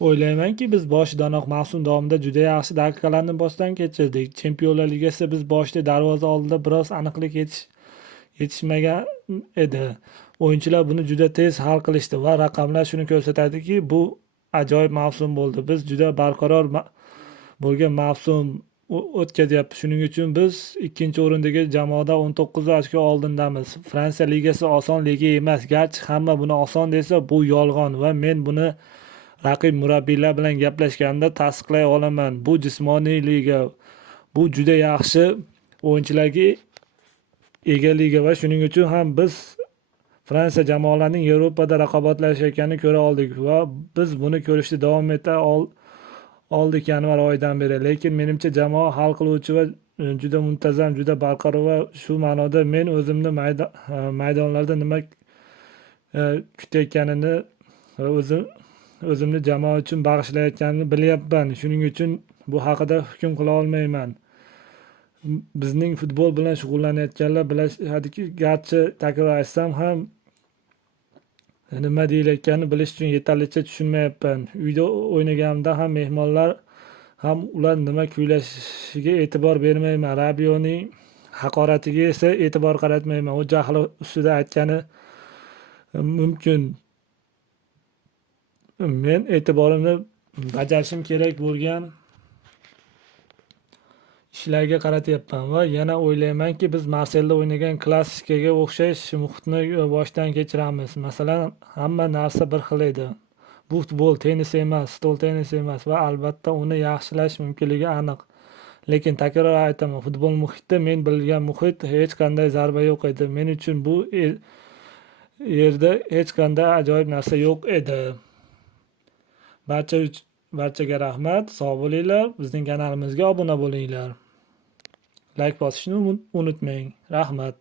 O'ylaymanki, biz boshidanoq mavsum davomida juda yaxshi daqiqalarni boshdan kechirdik. Chempionlar Ligasida biz boshida darvoza oldida biroz aniqlik yetishmagan edi. O'yinchilar buni juda tez hal qilishdi va raqamlar shuni ko'rsatadiki, bu ajoyib mavsum bo'ldi. Biz juda barqaror bo'lgan mavsum o'tkazyapti. Shuning uchun biz ikkinchi o'rindagi jamoada 19 ochko oldindamiz. Fransiya ligasi oson liga emas. Garchi hamma buni oson desa, bu yolg'on va men buni raqib murabbiylar bilan gaplashganda tasdiqlay olaman. Bu jismoniy liga, bu juda yaxshi o'yinchilarga ega liga va shuning uchun ham biz Fransiya jamoalarining Yevropada raqobatlashayotganini ko'ra oldik va biz buni ko'rishda davom eta oldik yanvar oyidan beri. Lekin menimcha jamoa hal qiluvchi va juda muntazam, juda barqaror va shu ma'noda men o'zimni maydonlarda nima kutayotganini va o'zimni jamoa uchun bag'ishlayotganimni bilyapman. Shuning uchun bu haqida hukm qila olmayman. Bizning futbol bilan shug'ullanayotganlar bilishadiki, garchi takror aytsam ham nima deyilayotganini bilish uchun yetarlicha tushunmayapman. Uyda o'ynaganimda ham mehmonlar ham ular nima kuylashiga e'tibor bermayman. Rabioning haqoratiga esa e'tibor qaratmayman. U jahli ustida aytgani mumkin. Men e'tiborimni bajarishim kerak bo'lgan ishlarga qaratyapman va yana o'ylaymanki, biz Marselda o'ynagan klassikaga o'xshash muhitni boshdan kechiramiz. Masalan, hamma narsa bir xil edi. Bu futbol tennis emas, stol tennisi emas va albatta uni yaxshilash mumkinligi aniq. Lekin takror aytaman, futbol muhitida men bilgan muhit hech qanday zarba yo'q edi. Men uchun bu yerda hech qanday ajoyib narsa yo'q edi. Barchaga rahmat, sog' bo'linglar. Bizning kanalimizga obuna bo'linglar. Like bosishni unutmang. Rahmat.